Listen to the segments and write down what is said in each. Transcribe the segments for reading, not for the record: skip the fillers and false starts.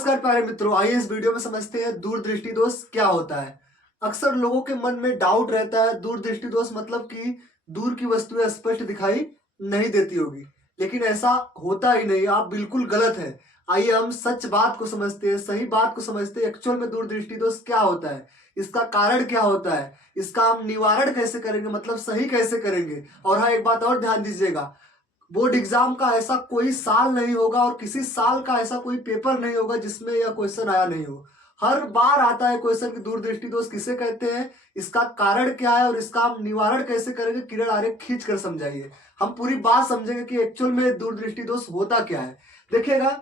नमस्कार प्यारे मित्रों, आइए इस वीडियो में समझते हैं दूरदृष्टि दोष क्या होता है। अक्सर लोगों के मन में डाउट रहता है दूरदृष्टि दोष मतलब कि दूर की वस्तुएं स्पष्ट दिखाई नहीं देती होगी, लेकिन ऐसा होता ही नहीं। आप बिल्कुल गलत है। आइए हम सच बात को समझते हैं, सही बात को समझते हैं। एक्चुअल में दूरदृष्टि दोष क्या होता है, इसका कारण क्या होता है, इसका हम निवारण कैसे करेंगे, मतलब सही कैसे करेंगे। और हाँ, एक बात और ध्यान दीजिएगा, बोर्ड एग्जाम का ऐसा कोई साल नहीं होगा और किसी साल का ऐसा कोई पेपर नहीं होगा जिसमें यह क्वेश्चन आया नहीं हो। हर बार आता है क्वेश्चन कि दूरदृष्टि दोष किसे कहते हैं, इसका कारण क्या है और इसका हम निवारण कैसे करेंगे। किरण आरेख खींच कर समझाइए। हम पूरी बात समझेंगे कि एक्चुअल में दूरदृष्टि दोष होता क्या है। देखिएगा,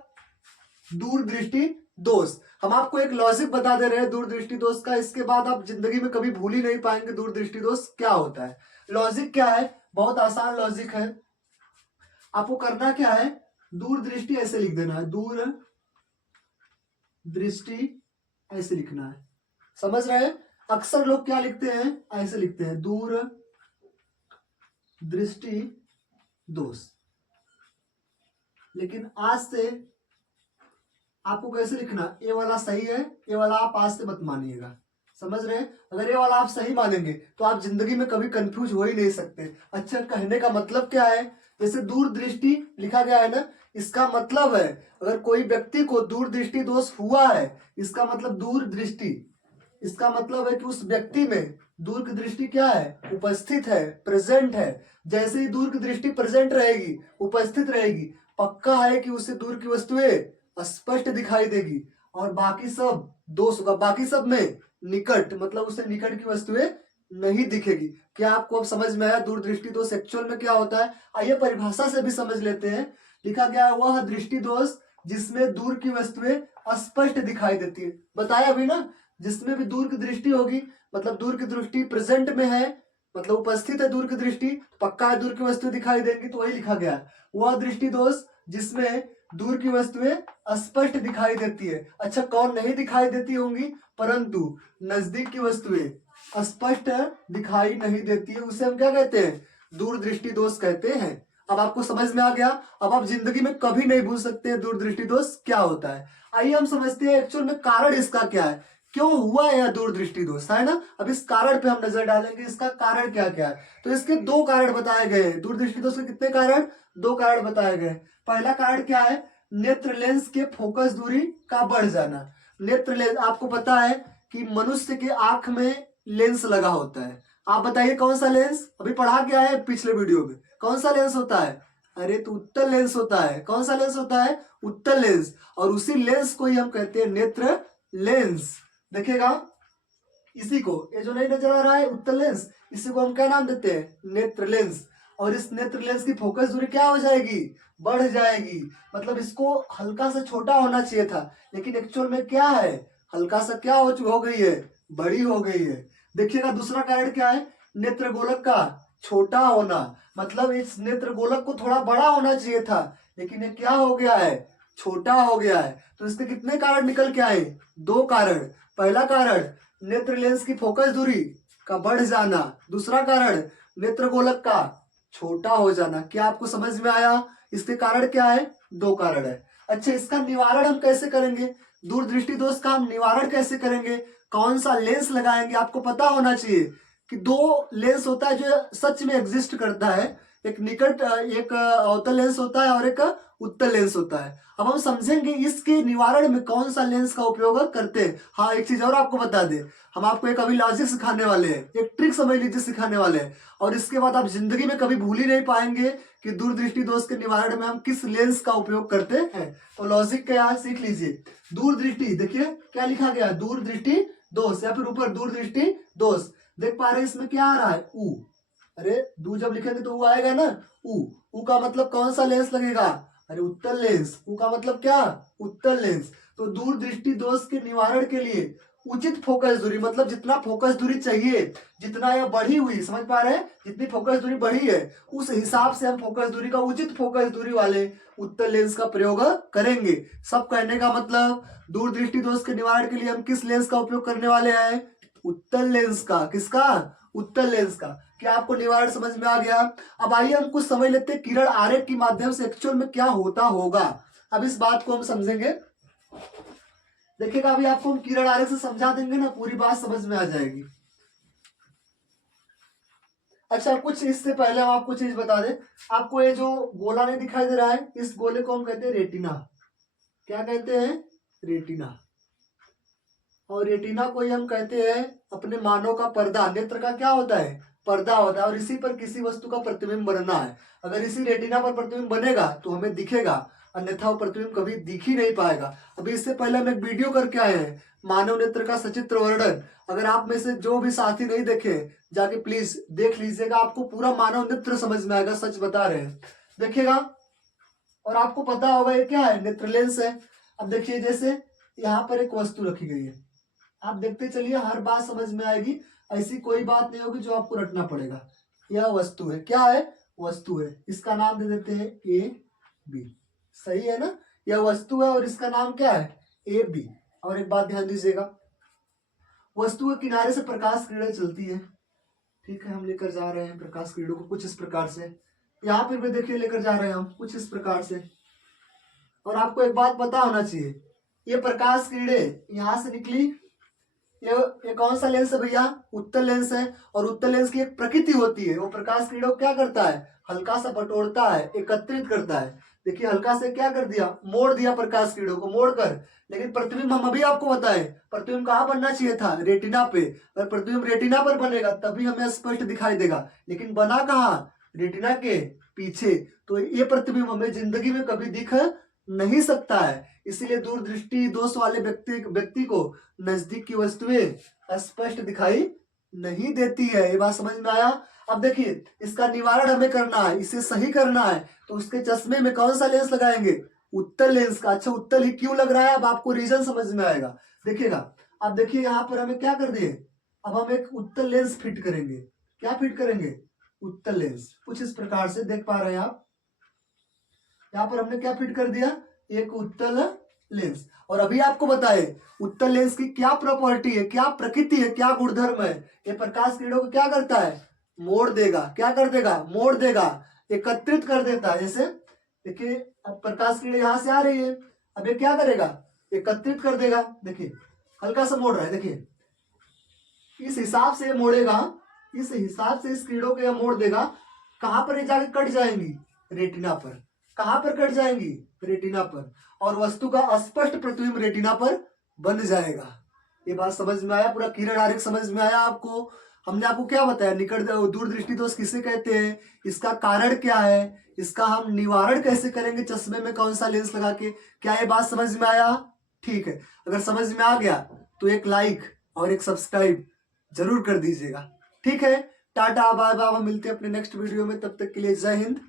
दूरदृष्टि दोष हम आपको एक लॉजिक बता दे रहे हैं दूरदृष्टि दोष का। इसके बाद आप जिंदगी में कभी भूल ही नहीं पाएंगे दूरदृष्टि दोष क्या होता है। लॉजिक क्या है, बहुत आसान लॉजिक है। आपको करना क्या है, दूर दृष्टि ऐसे लिख देना है, दूर दृष्टि ऐसे लिखना है। समझ रहे हैं। अक्सर लोग क्या लिखते हैं, ऐसे लिखते हैं, दूर दृष्टि दोष। लेकिन आज से आपको कैसे लिखना, ये वाला सही है, ये वाला आप आज से मत मानिएगा। समझ रहे हैं। अगर ये वाला आप सही मानेंगे तो आप जिंदगी में कभी कंफ्यूज हो ही नहीं सकते। अच्छा, कहने का मतलब क्या है, जैसे दूर दृष्टि लिखा गया है ना, इसका मतलब है अगर कोई व्यक्ति को दूर दृष्टि दोष हुआ है, इसका मतलब दूर दृष्टि, इसका मतलब है कि उस व्यक्ति में दूर की दृष्टि क्या है, उपस्थित है, प्रेजेंट है। जैसे ही दूर की दृष्टि प्रेजेंट रहेगी, उपस्थित रहेगी, पक्का है कि उसे दूर की वस्तुएं स्पष्ट दिखाई देगी और बाकी सब दोष होगा। बाकी सब में निकट, मतलब उसे निकट की वस्तुएं नहीं दिखेगी। क्या आपको अब समझ में आया दूरदृष्टि दोष एक्चुअल में क्या होता है। आइए परिभाषा से भी समझ लेते हैं। लिखा गया है वह दृष्टि दोष जिसमें दूर की वस्तुएं स्पष्ट दिखाई देती है। बताया अभी ना, जिसमें भी दूर की दृष्टि होगी, मतलब दूर की दृष्टि प्रेजेंट में है, मतलब उपस्थित है दूर की दृष्टि, पक्का है दूर की वस्तुएं दिखाई देंगी, तो वही लिखा गया है वह दृष्टि दोष जिसमें दूर की वस्तुएं स्पष्ट दिखाई देती है। अच्छा, कौन नहीं दिखाई देती होंगी, परंतु नजदीक की वस्तुएं स्पष्ट दिखाई नहीं देती है, उसे हम क्या कहते हैं, दूरदृष्टि दोष कहते हैं। अब आपको समझ में आ गया। अब आप जिंदगी में कभी नहीं भूल सकते दूरदृष्टि दोष क्या होता है। आइए हम समझते हैं एक्चुअल में कारण इसका क्या है, क्यों हुआ यह दूरदृष्टि दोष, है ना। अब इस कारण पे हम नजर डालेंगे, इसका कारण क्या क्या है। तो इसके दो कारण बताए गए हैं। दूरदृष्टि दोष के कितने कारण, दो कारण बताए गए। पहला कारण क्या है, नेत्र लेंस के फोकस दूरी का बढ़ जाना। नेत्र लेंस, आपको पता है कि मनुष्य के आंख में लेंस लगा होता है। आप बताइए कौन सा लेंस, अभी पढ़ा क्या है पिछले वीडियो में, कौन सा लेंस होता है, अरे तो उत्तल लेंस होता है। कौन सा लेंस होता है, उत्तल लेंस। और उसी लेंस को ही हम कहते हैं नेत्र लेंस। देखिएगा, इसी को, ये जो नहीं नजर आ रहा है उत्तल लेंस, इसी को हम क्या नाम देते हैं, नेत्र लेंस। और इस नेत्र लेंस की फोकस दूरी क्या हो जाएगी, बढ़ जाएगी। मतलब इसको हल्का सा छोटा होना चाहिए था, लेकिन एक्चुअल में क्या है, हल्का सा क्या हो गई है, बड़ी हो गई है। देखिएगा दूसरा कारण क्या है, नेत्र गोलक का छोटा होना। मतलब इस नेत्र गोलक को थोड़ा बड़ा होना चाहिए था, लेकिन ये क्या हो गया है, छोटा हो गया है। तो इसके कितने कारण निकल के आए, दो कारण। पहला कारण नेत्र लेंस की फोकस दूरी का बढ़ जाना, दूसरा कारण नेत्र गोलक का छोटा हो जाना। क्या आपको समझ में आया, इसके कारण क्या है, दो कारण है। अच्छा, इसका निवारण हम कैसे करेंगे, दूरदृष्टि दोष का हम निवारण कैसे करेंगे, कौन सा लेंस लगाएंगे। आपको पता होना चाहिए कि दो लेंस होता है जो सच में एग्जिस्ट करता है, एक निकट, एक अवतल लेंस होता है और एक उत्तल लेंस होता है। अब हम समझेंगे इसके निवारण में कौन सा लेंस का उपयोग करते हैं। हाँ, एक चीज और आपको बता दें, हम आपको एक अभी लॉजिक सिखाने वाले हैं, एक ट्रिक समझ लीजिए सिखाने वाले हैं, और इसके बाद आप जिंदगी में कभी भूल ही नहीं पाएंगे कि दूरदृष्टि दोष के निवारण में हम किस लेंस का उपयोग करते हैं। तो लॉजिक क्या है सीख लीजिए। दूरदृष्टि, देखिए क्या लिखा गया, दूरदृष्टि दोष, या फिर ऊपर दूरदृष्टि दोष। देख पा रहे हैं इसमें क्या आ रहा है, ऊ। अरे दू जब लिखेंगे तो ऊ आएगा ना, ऊ का मतलब कौन सा लेंस लगेगा, अरे उत्तल लेंस। ऊ का मतलब क्या, उत्तल लेंस। तो दूरदृष्टि दोष के निवारण के लिए उचित फोकस दूरी, मतलब जितना फोकस दूरी चाहिए, जितना यह बढ़ी हुई, समझ पा रहे हैं, जितनी फोकस दूरी बढ़ी है उस हिसाब से हम फोकस दूरी का, उचित फोकस दूरी वाले उत्तल लेंस का प्रयोग करेंगे। सब कहने का मतलब दूरदृष्टि दोष के निवारण के लिए हम किस लेंस का उपयोग करने वाले हैं, उत्तल लेंस का। किसका, उत्तल लेंस का। क्या आपको निवारण समझ में आ गया। अब आइए हम कुछ समझ लेते हैं किरण आरेख के माध्यम से एक्चुअल में क्या होता होगा। अब इस बात को हम समझेंगे। देखिएगा अभी आपको हम किरण आरेख से समझा देंगे ना, पूरी बात समझ में आ जाएगी। अच्छा, कुछ इससे पहले हम आपको चीज बता दें, आपको ये जो गोला नहीं दिखाई दे रहा है, इस गोले को हम कहते हैं रेटिना। क्या कहते हैं? रेटिना। और रेटिना को ही हम कहते हैं अपने मानव का पर्दा। नेत्र का क्या होता है? पर्दा होता है, और इसी पर किसी वस्तु का प्रतिबिंब बनना है। अगर इसी रेटिना पर प्रतिबिंब बनेगा तो हमें दिखेगा, अन्यथा वो प्रतिबिंब कभी दिख ही नहीं पाएगा। अभी इससे पहले हम एक वीडियो करके आए हैं, मानव नेत्र का सचित्र वर्णन। अगर आप में से जो भी साथी नहीं देखे, जाके प्लीज देख लीजिएगा, आपको पूरा मानव नेत्र समझ में आएगा, सच बता रहे हैं, देखिएगा। और आपको पता होगा ये क्या है? नेत्र लेंस है। अब देखिए, जैसे यहाँ पर एक वस्तु रखी गई है, आप देखते चलिए, हर बात समझ में आएगी, ऐसी कोई बात नहीं होगी जो आपको रटना पड़ेगा। यह वस्तु है, क्या है? वस्तु है। इसका नाम दे देते हैं ए बी। सही है ना? यह वस्तु है और इसका नाम क्या है? A B. और एक बात ध्यान दीजिएगा, वस्तु के किनारे से प्रकाश किरणें चलती है। ठीक है, हम लेकर जा रहे हैं प्रकाश किरणों को कुछ इस प्रकार से, यहाँ पर भी देखिए लेकर जा रहे हैं हम कुछ इस प्रकार से। और आपको एक बात पता होना चाहिए, ये प्रकाश किरणें यहाँ से निकली, ये कौन सा लेंस है भैया? उत्तल लेंस है। और उत्तल लेंस की एक प्रकृति होती है, वो प्रकाश किरणों को क्या करता है? हल्का सा बटोरता है, एकत्रित करता है। देखिए, हल्का से क्या कर दिया? मोड़ दिया प्रकाश किरणों को, मोड़कर। लेकिन प्रतिबिंब हम अभी आपको बताए, प्रतिबिंब कहाँ बनना चाहिए था? रेटिना पे। अगर प्रतिबिंब रेटिना पर बनेगा तभी हमें स्पष्ट दिखाई देगा, लेकिन बना कहाँ? रेटिना के पीछे। तो ये प्रतिबिंब हमें जिंदगी में कभी दिख नहीं सकता है। इसीलिए दूरदृष्टि दोष वाले व्यक्ति को नजदीक की वस्तुएं स्पष्ट दिखाई नहीं देती है। ये बात समझ में आया? अब देखिए, इसका निवारण हमें करना है, इसे सही करना है, तो उसके चश्मे में कौन सा लेंस लगाएंगे? उत्तल लेंस का। अच्छा, उत्तल ही क्यों लग रहा है, अब आपको रीजन समझ में आएगा। देखिएगा, अब देखिए यहाँ पर हमें क्या कर दिए, अब हम एक उत्तल लेंस फिट करेंगे। क्या फिट करेंगे? उत्तल लेंस। कुछ इस प्रकार से देख पा रहे हैं आप, यहाँ पर हमने क्या फिट कर दिया? एक उत्तल लेंस। और अभी आपको बताए उत्तल लेंस की क्या प्रॉपर्टी है, क्या प्रकृति है, क्या गुणधर्म है। ये प्रकाश किरणों को क्या करता है? मोड़ देगा। क्या कर देगा? मोड़ देगा, एकत्रित कर देता है। जैसे देखिए, अब प्रकाश किरण यहां से आ रही है, अब ये क्या करेगा? एकत्रित कर देगा। देखिए, हल्का सा मोड़ रहा है, देखिए इस हिसाब से मोड़ेगा, इस हिसाब से इस किरणों को यह मोड़ देगा। कहां पर ये जाके कट जाएंगी? रेटिना पर। कहां पर कट जाएंगी? रेटिना पर। और वस्तु का स्पष्ट प्रतिबिंब रेटिना पर बन जाएगा। ये बात समझ में आया? पूरा किरण आरेख समझ में आया आपको? हमने आपको क्या बताया, निकट दूरदृष्टि दोष किसे कहते हैं, इसका कारण क्या है, इसका हम निवारण कैसे करेंगे, चश्मे में कौन सा लेंस लगा के। क्या ये बात समझ में आया? ठीक है, अगर समझ में आ गया तो एक लाइक और एक सब्सक्राइब जरूर कर दीजिएगा। ठीक है, टाटा बाय बाय, मिलते हैं अपने नेक्स्ट वीडियो में, तब तक के लिए जय हिंद।